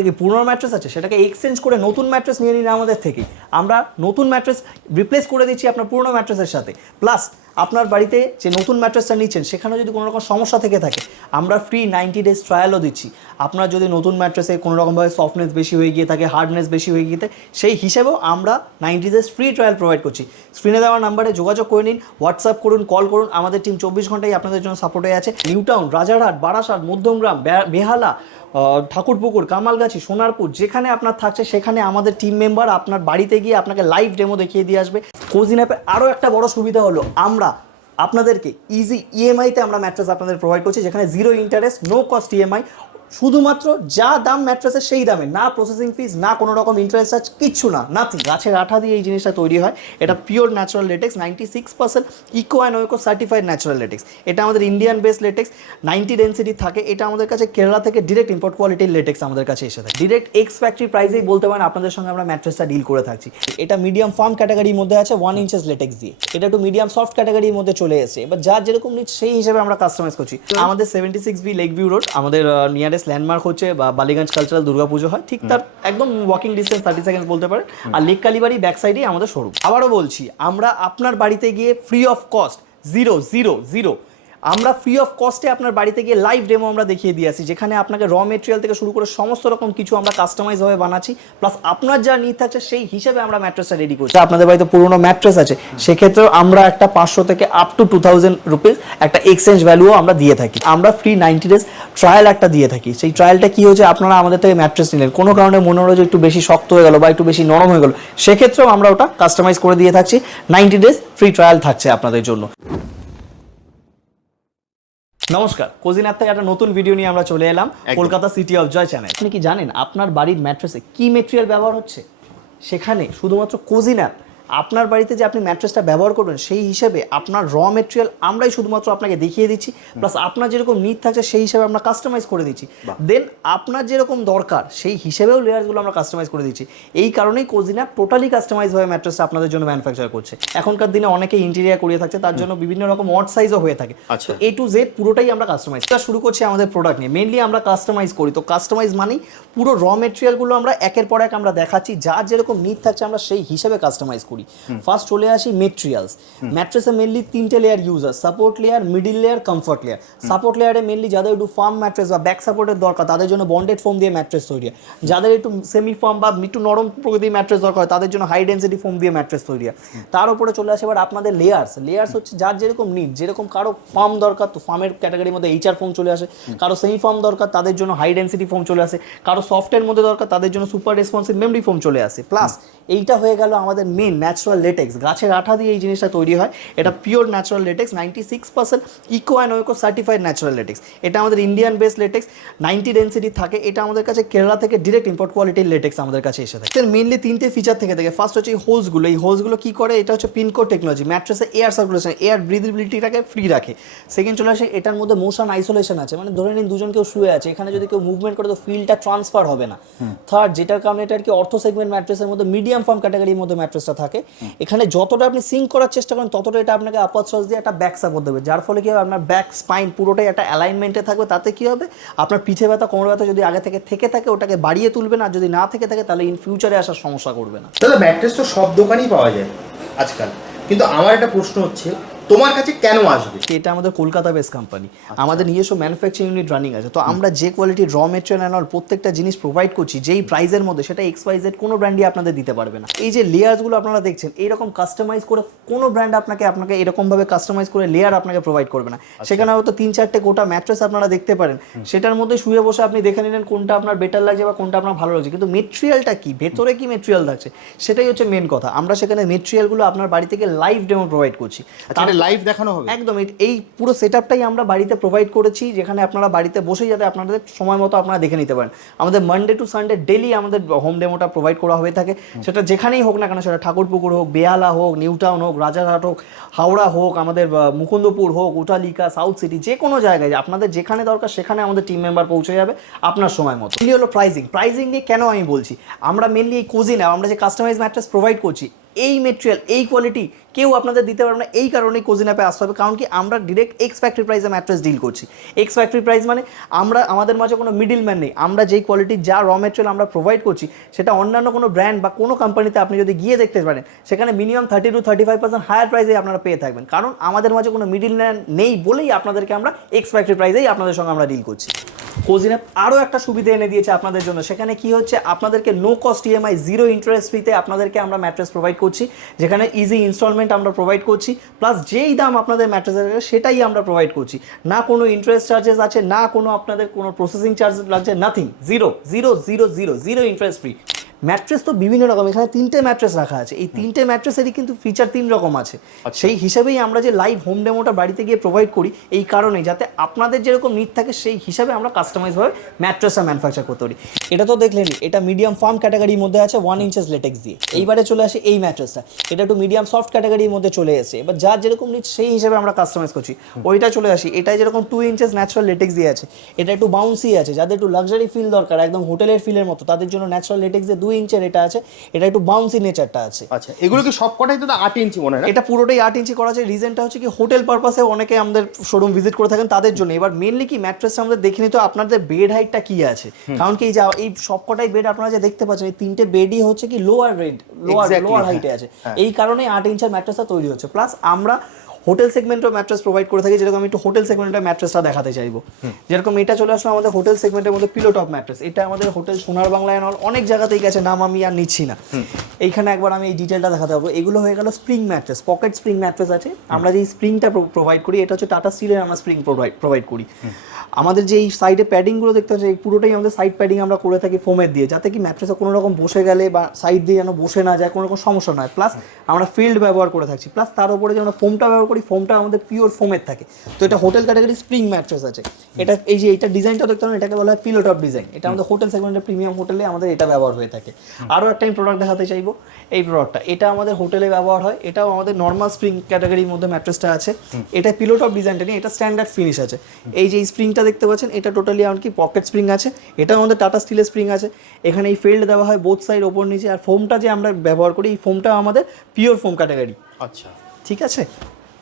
থেকে পুরনো ম্যাট্রেস আছে সেটাকে এক্সচেঞ্জ করে নতুন ম্যাট্রেস নিয়ে নিন আমাদের থেকে। আমরা নতুন ম্যাট্রেস রিপ্লেস করে দিচ্ছি আপনার পুরনো ম্যাট্রেসের সাথে। প্লাস আপনার বাড়িতে যে নতুন ম্যাট্রেসটা নিচ্ছেন সেখানে যদি কোনো রকম সমস্যা থেকে থাকে আমরা ফ্রি 90 ডেজ ট্রায়ালও দিচ্ছি। আপনার যদি নতুন ম্যাট্রেসে কোনো রকমভাবে সফটনেস বেশি হয়ে গিয়ে থাকে, হার্ডনেস বেশি হয়ে গিয়ে থাকে, সেই হিসেবেও আমরা 90 ডেজ ফ্রি ট্রায়াল প্রোভাইড করছি। স্ক্রিনে দেওয়া নাম্বারে যোগাযোগ করে নিন, হোয়াটসঅ্যাপ করুন, কল করুন, আমাদের টিম 24 ঘন্টাই আপনাদের জন্য সাপোর্টে আছে। নিউটাউন, রাজারহাট, বারাসাত, মধ্যমগ্রাম, বেহালা, ঠাকুরপুকুর, কামালগাছি, সোনারপুর, যেখানে আপনার থাকছে সেখানে আমাদের টিম মেম্বার আপনার বাড়িতে গিয়ে আপনাকে লাইভ ডেমো দেখিয়ে দিয়ে আসবে। কোজিন অ্যাপে আরও একটা বড় সুবিধা হলো আমরা আপনাদেরকে ইজি ইএমআইতে আমরা ম্যাট্রেস আপনাদের প্রোভাইড করছি, যেখানে zero interest, no cost EMI. শুধুমাত্র যা দাম ম্যাট্রেসের সেই দামে, না প্রসেসিং ফিস, না কোনো রকম ইন্টারেস্ট চার্জ, কিচ্ছু না, নাথিং। গাছের আঠা দিয়ে এই জিনিসটা তৈরি হয়। এটা pure natural latex, 96% eco and Oeko certified natural latex. এটা আমাদের ইন্ডিয়ান বেস লেটেক্স, 90 ডেন্সিটি থাকে। এটা আমাদের কাছে কেরালা থেকে ডিরেক্ট ইম্পোর্ট কোয়ালিটির লেটেক্স আমাদের কাছে এসে থাকে। ডিরেক্ট এক্স ফ্যাক্টরি প্রাইসেই বলতে পারেন আপনাদের সঙ্গে আমরা ম্যাট্রেসটা ডিল করে থাকছি। এটা মিডিয়াম ফার্ম ক্যাটাগরির মধ্যে আছে 1 ইঞ্চেস লেটেক্স দিয়ে। এটা একটু মিডিয়াম সফট ক্যাটাগরির মধ্যে চলে এসেছে। এবার যার যেরকম নিচ সেই হিসেবে আমরা কাস্টমাইজ করছি। আমাদের 76B লেক ভিউ রোড আমাদের নিয়ারেস্ট ল্যান্ডমার্ক হচ্ছে বালিগঞ্জ কালচারাল দুর্গাপুজো হয়, ঠিক তার একদম ওয়াকিং ডিস্টেন্স 30 সেকেন্ড বলতে পারে। আর লেক কালীবাড়ি ব্যাক সাইডেই আমাদের শোরুম। আবারও বলছি, আমরা আপনার বাড়িতে গিয়ে ফ্রি অফ কস্ট, জিরো আমরা ফ্রি অফ কস্টে আপনার বাড়িতে গিয়ে লাইভ ডেমো আমরা দেখিয়ে দিয়ে আসি, যেখানে আপনাকে র মেটেরিয়াল থেকে শুরু করে সমস্ত রকম কিছু আমরা কাস্টমাইজভাবে বানাচ্ছি। প্লাস আপনার যা নিড থাকছে সেই হিসেবে আমরা ম্যাট্রেসটা রেডি করছি। আপনাদের বাড়িতে পুরোনো ম্যাট্রেস আছে, সেক্ষেত্রেও আমরা একটা 500 থেকে আপ টু 2000 রুপিস একটা এক্সচেঞ্জ ভ্যালুও আমরা দিয়ে থাকি। আমরা ফ্রি 90 ডেজ ট্রায়াল একটা দিয়ে থাকি। সেই ট্রায়ালটা কি হচ্ছে, আপনারা আমাদের থেকে ম্যাট্রেস নিলেন, কোনো কারণে মনে হলো যে একটু বেশি শক্ত হয়ে গেল বা একটু বেশি নরম হয়ে গেল, সেক্ষেত্রেও আমরা ওটা কাস্টমাইজ করে দিয়ে থাকছি। 90 ডেজ ফ্রি ট্রায়াল থাকছে আপনাদের জন্য। নমস্কার, কোজিন অ্যাপ থেকে একটা নতুন ভিডিও নিয়ে আমরা চলে এলাম, Kolkata city of joy channel. আপনি কি জানেন আপনার বাড়ির ম্যাট্রেসে কি মেটেরিয়াল ব্যবহার হচ্ছে? সেখানে শুধুমাত্র কোজিন অ্যাপ আপনার বাড়িতে যে আপনি ম্যাট্রেসটা ব্যবহার করবেন সেই হিসেবে আপনার র মেটেরিয়াল আমরাই শুধুমাত্র আপনাকে দেখিয়ে দিচ্ছি। প্লাস আপনার যেরকম নিড থাকছে সেই হিসেবে আমরা কাস্টমাইজ করে দিচ্ছি। দেন আপনার যেরকম দরকার সেই হিসেবেও লেয়ারগুলো আমরা কাস্টমাইজ করে দিচ্ছি। এই কারণেই কোজিন অ্যাপ টোটালি কাস্টমাইজভাবে ম্যাট্রেসটা আপনাদের জন্য ম্যানুফ্যাকচার করছে। এখনকার দিনে অনেকে ইন্টেরিয়ার করিয়ে থাকছে, তার জন্য বিভিন্ন রকম অড সাইজও হয়ে থাকে। তো A to Z পুরোটাই আমরা কাস্টমাইজ শুরু করছি আমাদের প্রোডাক্ট নিয়ে। মেনলি আমরা কাস্টমাইজ করি, তো কাস্টমাইজ মানেই পুরো র মেটেরিয়ালগুলো আমরা একের পর এক আমরা দেখাচ্ছি, যার যেরকম নিড থাকছে আমরা সেই হিসেবে কাস্টমাইজ করি। ফার্স্ট চলে আসি মেটেরিয়ালস। ম্যাট্রেসে মেনলি 3টে লেয়ার ইউজ হয়, support layer, middle layer, comfort layer. Support লেয়ারে মেনলি যাদের একটু ফার্ম ম্যাট্রেস বা ব্যাক সাপোর্টের দরকার তাদের জন্য বন্ডেড ফোম দিয়ে ম্যাট্রেস তৈরি হয়। যাদের একটু সেমি ফার্ম বা একটু নরম প্রকৃতির ম্যাট্রেস দরকার হয় তাদের জন্য হাই ডেন্সিটি ফোম দিয়ে ম্যাট্রেস তৈরি হয়। তার উপরে চলে আসে এবার আপনাদের লেয়ার্স হচ্ছে যার যেরকম নিড, যেরকম কারো ফার্ম দরকার তো ফার্মের ক্যাটাগরির মধ্যে HR ফোম চলে আসে, কারো সেমি ফার্ম দরকার তাদের জন্য হাই ডেন্সিটি ফোম চলে আসে, কারো সফটের মধ্যে দরকার তাদের জন্য সুপার রেসপন্সিভ মেমরি ফোম চলে আসে। প্লাস এইটা হয়ে গেল আমাদের মেন ন্যাচারাল লেটেক্স, গাছের আঠা দিয়ে এই জিনিসটা তৈরি হয়। এটা pure natural latex, 96% eco and Oeko certified natural latex. এটা আমাদের ইন্ডিয়ান বেস লেটেক্স, 90 ডেন্সিটি থাকে। এটা আমাদের কাছে কেরালা থেকে ডিরেক্ট ইম্পোর্ট কোয়ালিটির লেটেক্স আমাদের কাছে এসে থাকে। মেনলি 3টে ফিচার থেকে থাকে। ফার্স্ট হচ্ছে এই হোলসগুলো। এই হোলসগুলো কি করে, এটা হচ্ছে পিনকোড টেকনোলজি, ম্যাট্রেসে এয়ার সার্কুলেশন, এয়ার ব্রিথেবিলিটিটাকে ফ্রি রাখে। সেকেন্ড চলে আসে এটার মধ্যে মোশন আইসোলেশন আছে, মানে ধরে নিন দুজন কেউ শুয়ে আছে, এখানে যদি কেউ মুভমেন্ট করে তো ফিলটা ট্রান্সফার হবে না। থার্ড, যেটার কারণে এটা আর কি অর্থো সেগমেন্ট ম্যাট্রেসের মধ্যে মিডিয়াম ফার্ম ক্যাটাগরির মধ্যে ম্যাট্রেসটা থাকে। এখানে যতটা আপনি সিঙ্ক করার চেষ্টা করেন ততটা এটা আপনাকে আপার থ্রাস্ট দিয়ে একটা ব্যাক সাপোর্ট দেবে, যার ফলে কি হবে আপনার ব্যাক স্পাইন পুরোটাই একটা অ্যালাইনমেন্টে থাকবে। তাতে কি হবে, আপনার পিঠে ব্যথা, কোমর ব্যথা যদি আগে থেকে থাকে ওটাকে বাড়িয়ে তুলবে না, আর যদি না থাকে তাহলে ইন ফিউচারে আসার সমস্যা করবে না। দাদা ম্যাট্রেস তো সব দোকানেই পাওয়া যায় আজকাল, কিন্তু আমার একটা প্রশ্ন হচ্ছে তোমার কাছে কেন আসবে? এটা আমাদের কলকাতা বেস কোম্পানি, আমাদের নিজস্ব ম্যানুফ্যাকচারিং ইউনিট রানিং আছে। তো আমরা যে কোয়ালিটির র মেটেরিয়াল অ্যান্ড প্রত্যেকটা জিনিস প্রোভাইড করছি যেই প্রাইসের মধ্যে, সেটা XYZ কোনো ব্র্যান্ডই আপনাদের দিতে পারবে না। এই যে লেয়ারসগুলো আপনারা দেখছেন, এইরকম কাস্টমাইজ করে কোনো ব্র্যান্ড আপনাকে এরকমভাবে কাস্টমাইজ করে লেয়ার আপনাকে প্রোভাইড করবে না। সেখানে হয়তো 3-4টে গোটা ম্যাট্রেস আপনারা দেখতে পারেন, সেটার মধ্যে শুয়ে বসে আপনি দেখে নিলেন কোনটা আপনার বেটার লাগছে বা কোনটা আপনার ভালো লাগছে, কিন্তু মেটেরিয়ালটা কি, ভেতরে কি মেটেরিয়াল থাকছে সেটাই হচ্ছে মেন কথা। আমরা সেখানে মেটেরিয়ালগুলো আপনার বাড়ি থেকে লাইভ ডেমো প্রোভাইড করছি। তাহলে লাইভ দেখানো হবে একদম। এই পুরো সেটআপটাই আমরা বাড়িতে প্রোভাইড করেছি, যেখানে আপনারা বাড়িতে বসেই যাতে আপনাদের সময় মতো আপনারা দেখে নিতে পারেন। আমাদের মানডে টু সানডে ডেলি আমাদের হোম ডেমোটা প্রোভাইড করা হয়ে থাকে, সেটা যেখানেই হোক না কেন, সেটা ঠাকুরপুকুর হোক, বেহালা হোক, নিউটাউন হোক, রাজারহাট হোক, হাওড়া হোক, আমাদের মুকুন্দপুর হোক, উটালিকা, সাউথ সিটি, যে কোনো জায়গায় আপনাদের যেখানে দরকার সেখানে আমাদের টিম মেম্বার পৌঁছে যাবে আপনার সময় মতো। মেনলি হলো প্রাইজিং নিয়ে কেন আমি বলছি, আমরা মেনলি এই কোজিন আমরা যে কাস্টমাইজ ম্যাট্রেস প্রোভাইড করছি, এই মেটেরিয়াল এই কোয়ালিটি কেউ আপনাদের দিতে পারবে না। এই কারণেই কোজিন অ্যাপে আসতে হবে, কারণ কি আমরা ডিরেক্ট এক্স ফ্যাক্টরি প্রাইসে ম্যাট্রেস ডিল করছি। এক্স ফ্যাক্টরি প্রাইস মানে আমাদের মাঝে কোনো মিডিল ম্যান নেই। আমরা যেই কোয়ালিটির যা র ম্যাটেরিয়াল আমরা প্রোভাইড করছি, সেটা অন্যান্য কোনো ব্র্যান্ড বা কোনো কোম্পানিতে আপনি যদি গিয়ে দেখতে পারেন, সেখানে মিনিমাম 30 to 35% হায়ার প্রাইসে আপনারা পেয়ে থাকবেন। কারণ আমাদের মাঝে কোনো মিডিল ম্যান নেই বলেই আপনাদেরকে আমরা এক্স ফ্যাক্টরি প্রাইসেই আপনাদের সঙ্গে আমরা ডিল করছি। কোজিন অ্যাপ আরও একটা সুবিধা এনে দিয়েছে আপনাদের জন্য। সেখানে কি হচ্ছে, আপনাদেরকে no cost EMI, zero interest ফ্রিতে আপনাদেরকে আমরা ম্যাট্রেস প্রোভাইড করছি, যেখানে ইজি ইনস্টলমেন্ট আমরা প্রোভাইড করছি, প্লাস যেই দাম আপনাদের ম্যাট্রেসের সেটাই আমরা প্রোভাইড করছি। না কোনো ইন্টারেস্ট চার্জেস আছে, না কোনো আপনাদের কোনো প্রসেসিং চার্জ লাগছে, nothing, zero zero zero zero zero interest free. Mattress তো বিভিন্ন রকম, এখানে 3টে ম্যাট্রেস রাখা আছে। এই 3টে ম্যাট্রেসেরই কিন্তু ফিচার 3 রকম আছে। সেই হিসাবেই আমরা যে লাইভ হোম ডেমোটা বাড়িতে গিয়ে প্রোভাইড করি, এই কারণেই যাতে আপনাদের যেরকম নিড থাকে সেই হিসাবে আমরা কাস্টমাইজভাবে ম্যাট্রেসটা ম্যানুফ্যাকচার করতে পারি। এটা তো দেখলেনই, এটা মিডিয়াম ফার্ম ক্যাটাগরির মধ্যে আছে 1 ইঞ্চেস লেটেক্স দিয়ে। এইবারে চলে আসে এই ম্যাট্রেসটা, এটা একটু মিডিয়াম সফট ক্যাটাগরির মধ্যে চলে এসে, এবার যার যেরকম নিড সেই হিসাবে আমরা কাস্টমাইজ করছি। ওইটা চলে আসি, এটাই যেরকম 2 ইঞ্চেস ন্যাচারাল লেটেক্স দিয়ে আছে, এটা একটু বাউন্সি আছে, যাদের একটু লাক্সারি ফিল দরকার, একদম হোটেলের ফিলের মতো, তাদের জন্য ন্যাচারাল লেটেক্স দিয়ে 2 ইঞ্চের এটা আছে, এটা একটু বাউন্সি নেচারটা আছে। আচ্ছা, এগুলো কি সব কটাই তো 8 ইঞ্চি মনে হয়? এটা পুরোটাই 8 ইঞ্চি করা আছে। রিজনটা হচ্ছে কি, হোটেল পারপাসে অনেকে আমাদের শোরুম ভিজিট করে থাকেন তাদের জন্য। এবার মেনলি কি, ম্যাট্রেসটা আমাদের দেখে নিতে আপনাদের বেড হাইটটা কি আছে, কারণ কি এই সব কটাই বেড আপনারা যে দেখতে পাচ্ছেন, এই 3টে বেডই হচ্ছে কি লোয়ার হাইটে আছে। এই কারণে 8 ইঞ্চের ম্যাট্রেসটা তৈরি হচ্ছে। প্লাস আমরা হোটেল সেগমেন্টের ম্যাট্রেস প্রোভাইড করে থাকি, যেরকম আমি একটু হোটেল সেগমেন্টের ম্যাট্রেসটা দেখাতে চাইবো। যেরকম এটা চলে আসলো আমাদের হোটেল সেগমেন্টের মধ্যে পিলো টপ ম্যাট্রেস। এটা আমাদের হোটেল সোনার বাংলায় অনেক জায়গাতেই গেছে, নাম আমি আর নিচ্ছি না। এইখানে একবার আমি এই ডিটেলটা দেখাতে পারবো। এগুলো হয়ে গেল spring mattress, pocket spring mattress আছে। আমরা যে স্প্রিংটা প্রোভাইড করি, এটা হচ্ছে টাটা স্টিলের আমরা স্প্রিং প্রোভাইড করি। আমাদের যে এই সাইডে প্যাডিংগুলো দেখতে হচ্ছে, পুরোটাই আমাদের সাইড প্যাডিং আমরা করে থাকি ফোমের দিয়ে, যাতে কি ম্যাট্রেসে কোনো রকম বসে গেলে বা সাইড দিয়ে যেন বসে না যায়, কোনো রকম সমস্যা নয়। প্লাস আমরা ফিল্ড ব্যবহার করে থাকছি, প্লাস তার উপরে যে আমরা ফোমটা ব্যবহার করি, ফোমটা আমাদের পিওর ফোমের থাকে। তো এটা হোটেল ক্যাটাগরি স্প্রিং ম্যাট্রেস আছে। এটা এই যে এটা ডিজাইনটা দেখতে পারেন, এটাকে বলা হয় পিলো টপ ডিজাইন। এটা আমাদের হোটেল সেগমেন্টের প্রিমিয়াম হোটেলে আমাদের এটা ব্যবহার হয়ে থাকে। আরও একটা আমি প্রোডাক্ট দেখাতে চাইবো, এই প্রোডাক্টটা, এটা আমাদের হোটেলে ব্যবহার হয়। এটাও আমাদের নর্মাল স্প্রিং ক্যাটাগরির মধ্যে ম্যাট্রেসটা আছে। এটা পিলো টপ ডিজাইনটা নিয়ে, এটা স্ট্যান্ডার্ড ফিনিশ আছে। এই যে স্প্রিংটা দেখতে পাচ্ছেন, এটা টোটালি এমনকি পকেট স্প্রিং আছে। এটা আমাদের টাটা স্টিলের স্প্রিং আছে। এখানে এই ফেল্ড দেওয়া হয় বোথ সাইড, ওপর নিচে। আর ফোমটা যে আমরা ব্যবহার করি, এই ফোমটা আমাদের পিওর ফোম ক্যাটাগরি। আচ্ছা, ঠিক আছে,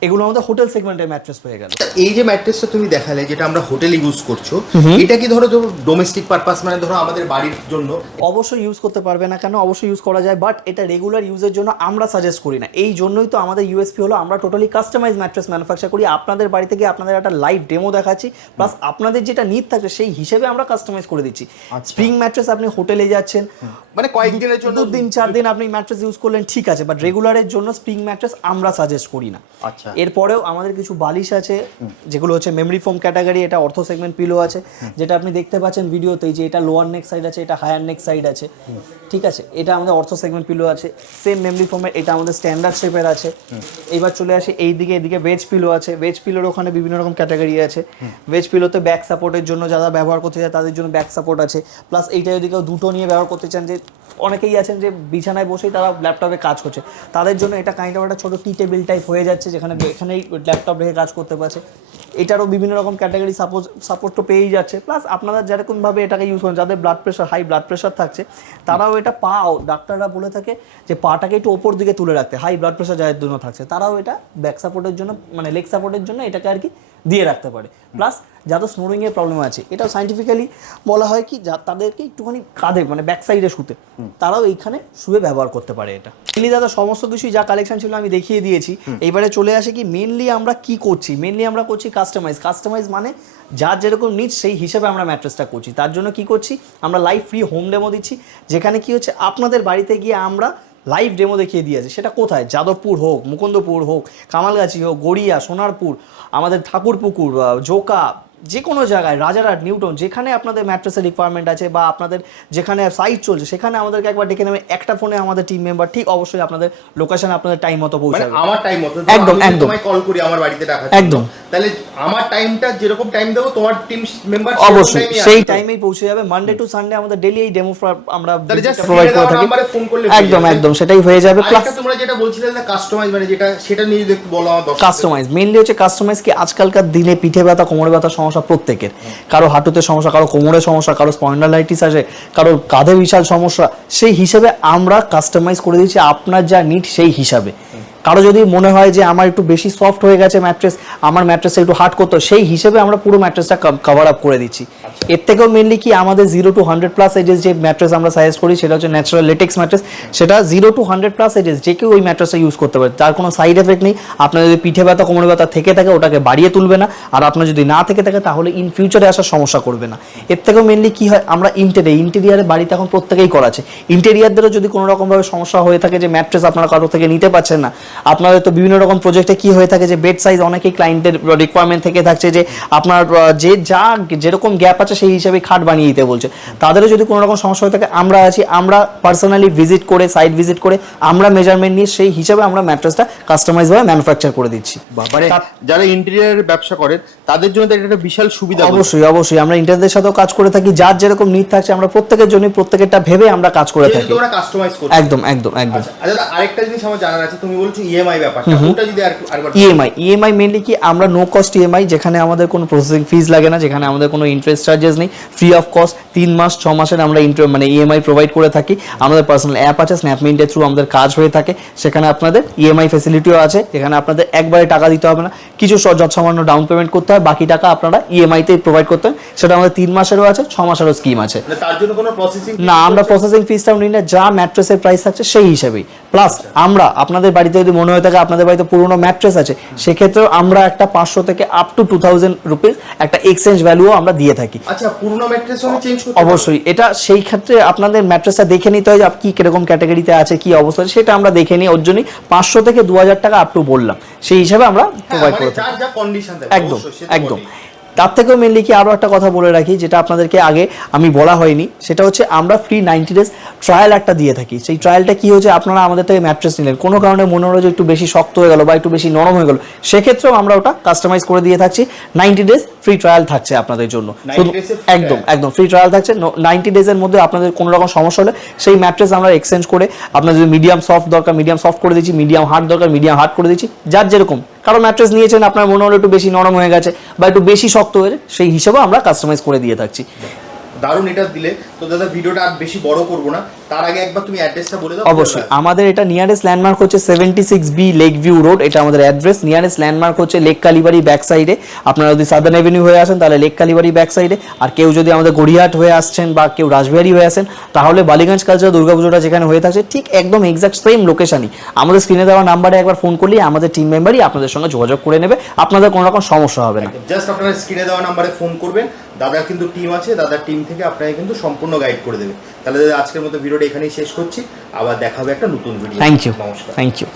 এগুলো আমাদের হোটেল সেগমেন্টের ম্যাট্রেস হয়ে গেল। এই যে ম্যাট্রেসটা তুমি দেখালে, যেটা আমরা হোটেলে ইউজ করছো, এটা কি ধরো ডোমেস্টিক পারপাস, মানে ধরো আমাদের বাড়ির জন্য? অবশ্যই ইউজ করতে পারবে না কেন, অবশ্যই ইউজ করা যায়, বাট এটা রেগুলার ইউজের জন্য আমরা সাজেস্ট করি না। এই জন্যই তো আমাদের ইউএসপি হলো, আমরা টোটালি কাস্টমাইজ ম্যাট্রেস ম্যানুফ্যাকচার করি। আপনাদের বাড়িতে গিয়ে আপনাদের একটা লাইভ ডেমো দেখাচ্ছি, প্লাস আপনাদের যেটা নিড থাকে সেই হিসেবে আমরা কাস্টমাইজ করে দিচ্ছি। স্প্রিং ম্যাট্রেস আপনি হোটেলে যাচ্ছেন, মানে কয়েকদিনের জন্য, 2 দিন 4 দিন আপনি ম্যাট্রেস ইউজ করলেন, ঠিক আছে, বাট রেগুলারের জন্য স্প্রিং ম্যাট্রেস আমরা সাজেস্ট করি না। আচ্ছা, এরপরেও আমাদের কিছু বালিশ আছে, যেগুলো হচ্ছে মেমরি ফোম ক্যাটাগরি। এটা অর্থ সেগমেন্ট পিলো আছে, যেটা আপনি দেখতে পাচ্ছেন ভিডিওতে, যে এটা লোয়ার নেক সাইড আছে, এটা হায়ার নেক সাইড আছে। ঠিক আছে, এটা আমাদের অর্থ সেগমেন্ট পিলো আছে, সেম মেমরি ফোমের। এটা আমাদের স্ট্যান্ডার্ড শেপের আছে। এবার চলে আসে এইদিকে, এদিকে ভেজ পিলো আছে। ভেজ পিলোর ওখানে বিভিন্ন রকম ক্যাটাগরি আছে। ভেজ পিলোতে ব্যাক সাপোর্টের জন্য যারা ব্যবহার করতে চায় তাদের জন্য ব্যাক সাপোর্ট আছে। প্লাস এইটা যদি কেউ দুটো নিয়ে ব্যবহার করতে চান, যে অনেকেই আছেন যে বিছানায় বসেই তারা ল্যাপটপে কাজ করছে, তাদের জন্য এটা কাইন্ড অফ একটা ছোটো টি টেবিল টাইপ হয়ে যাচ্ছে, যেখানে এখানেই ল্যাপটপ রেখে কাজ করতে পারছে। এটারও বিভিন্ন রকম ক্যাটাগরি সাপোর্ট তো পেয়েই যাচ্ছে। প্লাস আপনারা যেরকমভাবে এটাকে ইউজ করেন, যাদের হাই ব্লাড প্রেশার থাকছে, তারাও এটা ডাক্তাররা বলে থাকে যে পাটাকে একটু ওপর দিকে তুলে রাখতে, হাই ব্লাড প্রেশার যাদের জন্য থাকছে, তারাও এটা ব্যাক সাপোর্টের জন্য, মানে লেগ সাপোর্টের জন্য এটাকে আর কি দিয়ে রাখতে পারে। প্লাস যাদের স্নোরিংয়ের প্রবলেম আছে, এটাও সাইন্টিফিক্যালি বলা হয় কি, তাদেরকে একটুখানি কাঁধে মানে ব্যাক সাইডে শুতে, তারাও এইখানে শুয়ে ব্যবহার করতে পারে। এটা মেনলি দাদা সমস্ত কিছুই যা কালেকশন ছিল আমি দেখিয়ে দিয়েছি। এইবারে চলে আসে কি, মেনলি আমরা কি করছি, মেনলি আমরা করছি কাস্টমাইজ মানে যার যেরকম নিড সেই হিসেবে আমরা ম্যাট্রেসটা করছি। তার জন্য কি করছি, আমরা লাইভ ফ্রি হোম ডেমো দিচ্ছি, যেখানে কি হচ্ছে আপনাদের বাড়িতে গিয়ে আমরা লাইভ ডেমো দেখিয়ে দিয়েছে। সেটা কোথায়, যাদবপুর হোক, মুকুন্দপুর হোক, কামালগাছি হোক, গড়িয়া, সোনারপুর, আমাদের ঠাকুরপুকুর, জোকা, যে কোনো জায়গায়, রাজারহাট, নিউটন, যেখানে আপনাদের ম্যাট্রেসের রিকোয়ারমেন্ট আছে বা আপনাদের যেখানে সাইট চলছে, সেখানে আমাদেরকে একবার ডেকে নেবে। একটা ফোনে আমাদের টিম মেম্বার ঠিক অবশ্যই আপনাদের লোকেশনে আপনাদের টাইম মতো পৌঁছাবে। আমার টাইম মতো একদম তোমায় কল করি আমার বাড়িতে রাখা, একদম, তাহলে আমার টাইমটা যেরকম টাইম দেবো, তোমার টিম মেম্বার অবশ্যই সেই টাইমেই পৌঁছে যাবে। মানডে টু সানডে আমাদের ডেলি এই ডেমো আমরা প্রোভাইড করে থাকি। একদম সেটাই হয়ে যাবে। প্লাস তোমরা যেটা বলছিলে না কাস্টমাইজ, মানে যেটা সেটা নিয়ে একটু বলো আমার দর্শকদের। কাস্টমাইজ মেইনলি হচ্ছে কাস্টমাইজ কি, আজকালকার দিনে পিঠে ব্যথা, কোমরে ব্যথা সমস্যা প্রত্যেকের, কারো হাঁটুতে সমস্যা, কারো কোমরের সমস্যা, কারো স্পন্ডালাইটিস আছে, কারো কাঁধে বিশাল সমস্যা। সেই হিসেবে আমরা কাস্টমাইজ করে দিচ্ছি আপনার যা নিড সেই হিসাবে। কারো যদি মনে হয় যে আমার একটু বেশি সফট হয়ে গেছে ম্যাট্রেস, আমার ম্যাট্রেসটা একটু হার্ড করতে হয়, সেই হিসেবে আমরা পুরো ম্যাট্রেসটা কভার আপ করে দিচ্ছি। এর থেকেও মেনলি কি আমাদের 0 to 100+ এজেস যে ম্যাট্রেস আমরা সাজেস্ট করি সেটা হচ্ছে ন্যাচারাল লেটেক্স ম্যাট্রেস। সেটা 0 to 100+ এজেস যে কেউ ওই ম্যাট্রেসটা ইউজ করতে পারে, তার কোনো সাইড এফেক্ট নেই। আপনার যদি পিঠে ব্যথা কোমরে ব্যথা থেকে থাকে ওটাকে বাড়িয়ে তুলবে না, আর আপনার যদি না থেকে থাকে তাহলে ইন ফিউচারে আসার সমস্যা করবে না। এর থেকেও মেনলি কি হয়, আমরা ইন্টেরিয়ারে বাড়িতে এখন প্রত্যেকেই করা আছে। ইন্টেরিয়ারদেরও যদি কোনো রকমভাবে সমস্যা হয়ে থাকে যে ম্যাট্রেস আপনারা কারো থেকে নিতে পারছেন না, আপনাদের তো বিভিন্ন রকম প্রজেক্টে কি হয়ে থাকে যে বেড সাইজ অনেকেই ক্লায়েন্টের রিকোয়ারমেন্ট থেকে থাকছে যে আপনার যে যা যেরকম গ্যাপ আছে সেই হিসাবে খাট বানিয়ে দিতে বলছে। তাদেরও যদি কোনো রকম সমস্যা হয়ে থাকে আমরা আছি, আমরা পার্সোনালি ভিজিট করে সাইট ভিজিট করে আমরা মেজারমেন্ট নিয়ে সেই হিসাবে আমরা ম্যাট্রেসটা কাস্টমাইজ ভাবে ম্যানুফ্যাকচার করে দিচ্ছি। মানে যারা ইন্টেরিয়ারের ব্যবসা করেন তাদের জন্য তো এটা একটা বিশাল সুবিধা। অবশ্যই অবশ্যই আমরা ইন্টেরিয়ারদের সাথেও কাজ করে থাকি, যার যেরকম নিড থাকছে আমরা প্রত্যেকের জন্য প্রত্যেকটা ভেবে আমরা কাজ করে থাকি। তোমরা কাস্টমাইজ করো একদম একদম একদম। আচ্ছা আরেকটা জিনিস আমার জানার আছে, তুমি বলছো ইএমআই ব্যাপারটা, ওটা যদি আরেকবার। ইএমআই মেনলি কি আমরা নো কস্ট ইএমআই, যেখানে আমাদের কোনো প্রসেসিং ফিজ লাগে না, যেখানে আমাদের কোনো ইন্টারেস্ট চার্জেস নেই, ফ্রি অফ কস্ট 3 মাস 6 মাসের আমরা মানে ইএমআই প্রোভাইড করে থাকি। আমাদের পার্সোনাল অ্যাপ আছে, স্ন্যাপমিন্টের থ্রু আমাদের কাজ হয়ে থাকে, সেখানে আপনাদের ইএমআই ফ্যাসিলিটিও আছে, যেখানে আপনাদের একবারে টাকা দিতে হবে না, কিছু যৎসামান্য ডাউন পেমেন্ট করতে হয়, বাকি টাকা আপনারা ইএমআইতেই প্রোভাইড করতে হয়। সেটা আমাদের 3 মাসেরও আছে, 6 মাসেরও স্কিম আছে। তার জন্য কোনো প্রসেসিং না, আমরা প্রসেসিং ফিসটাও নিই না, যা ম্যাট্রেসের প্রাইস থাকছে সেই হিসাবেই। প্লাস আমরা আপনাদের বাড়িতে যদি মনে হয়ে থাকে আপনাদের বাড়িতে পুরোনো ম্যাট্রেস আছে, সেক্ষেত্রেও আমরা একটা 500 থেকে আপ টু 2000 রুপিস একটা এক্সচেঞ্জ ভ্যালুও আমরা দিয়ে থাকি। আচ্ছা, পুরোনো ম্যাট্রেস আমি চেঞ্জ করতে অবশ্যই, এটা সেই ক্ষেত্রে আপনাদের ম্যাট্রেসটা দেখে নিতে হয় যে কি কিরকম ক্যাটাগরিতে আছে, কি অবস্থা, সেটা আমরা দেখে নিই। ওর জন্যই 500 থেকে 2000 টাকা আপ টু বললাম, সেই হিসাবে আমরা প্রোভাইড করে থাকি। যা কন্ডিশন থাকে একদম একদম। তার থেকেও মেনলি কি আরও একটা কথা বলে রাখি, যেটা আপনাদেরকে আগে আমি বলা হয়নি, সেটা হচ্ছে আমরা ফ্রি 90 ডেজ ট্রায়াল একটা দিয়ে থাকি। সেই ট্রায়ালটা কি হচ্ছে, আপনারা আমাদের থেকে ম্যাট্রেস নিলেন, কোনো কারণে মনে হলো যে একটু বেশি শক্ত হয়ে গেল বা একটু বেশি নরম হয়ে গেল, সেক্ষেত্রেও আমরা ওটা কাস্টমাইজ করে দিয়ে থাকছি। 90 ডেজ ফ্রি ট্রায়াল থাকছে আপনাদের জন্য, একদম একদম ফ্রি ট্রায়াল থাকছে। 90 ডেজের মধ্যে আপনাদের কোনো রকম সমস্যা হলে সেই ম্যাট্রেস আমরা এক্সচেঞ্জ করে, আপনার যদি মিডিয়াম সফট দরকার মিডিয়াম সফট করে দিচ্ছি, মিডিয়াম হার্ড দরকার মিডিয়াম হার্ড করে দিচ্ছি, যার যেরকম। কারো ম্যাট্রেস নিয়েছেন আপনার মনে হলো একটু বেশি নরম হয়ে গেছে বা একটু বেশি শক্ত হয়েছে, সেই হিসেবে আমরা কাস্টমাইজ করে দিয়ে থাকছি। দারুণ এটা দিলে তো দাদা, ভিডিওটা আর বেশি বড় করব না, তার আগে একবার তুমি অ্যাড্রেসটা বলে দাও। অবশ্যই, আমাদের এটা নিয়ারেস্ট ল্যান্ডমার্ক হচ্ছে 76B লেক ভিউ রোড, এটা আমাদের অ্যাড্রেস। নিয়ারেস্ট ল্যান্ডমার্ক হচ্ছে লেক কালীবাড়ি ব্যাক সাইডে। আপনারা যদি সাদার্ন এভিনিউ হয়ে আসেন তাহলে লেক কালীবাড়ি ব্যাক সাইডে, আর কেউ যদি আমাদের গড়িয়াহাট হয়ে আসছেন বা কেউ রাসবিহারি হয়ে আসেন তাহলে বালিগঞ্জ কালচার দুর্গাপুজোটা যেখানে হয়ে থাকছে ঠিক একদম এক্সাক্ট সেম লোকেশনই। আমাদের স্ক্রিনে দেওয়া নাম্বারে একবার ফোন করলেই আমাদের টিম মেম্বারই আপনাদের সঙ্গে যোগাযোগ করে নেবে, আপনাদের কোনো রকম সমস্যা হবে না। জাস্ট আপনারা স্ক্রিনে দেওয়া নাম্বারে ফোন করবেন, দাদার কিন্তু টিম আছে, দাদার টিম থেকে আপনাকে কিন্তু সম্পূর্ণ গাইড করে দেবে। তাহলে দাদা আজকের মতো ভিডিওটা এখানেই শেষ করছি, আবার দেখা হবে একটা নতুন ভিডিও। থ্যাংক ইউ, নমস্কার। Thank you.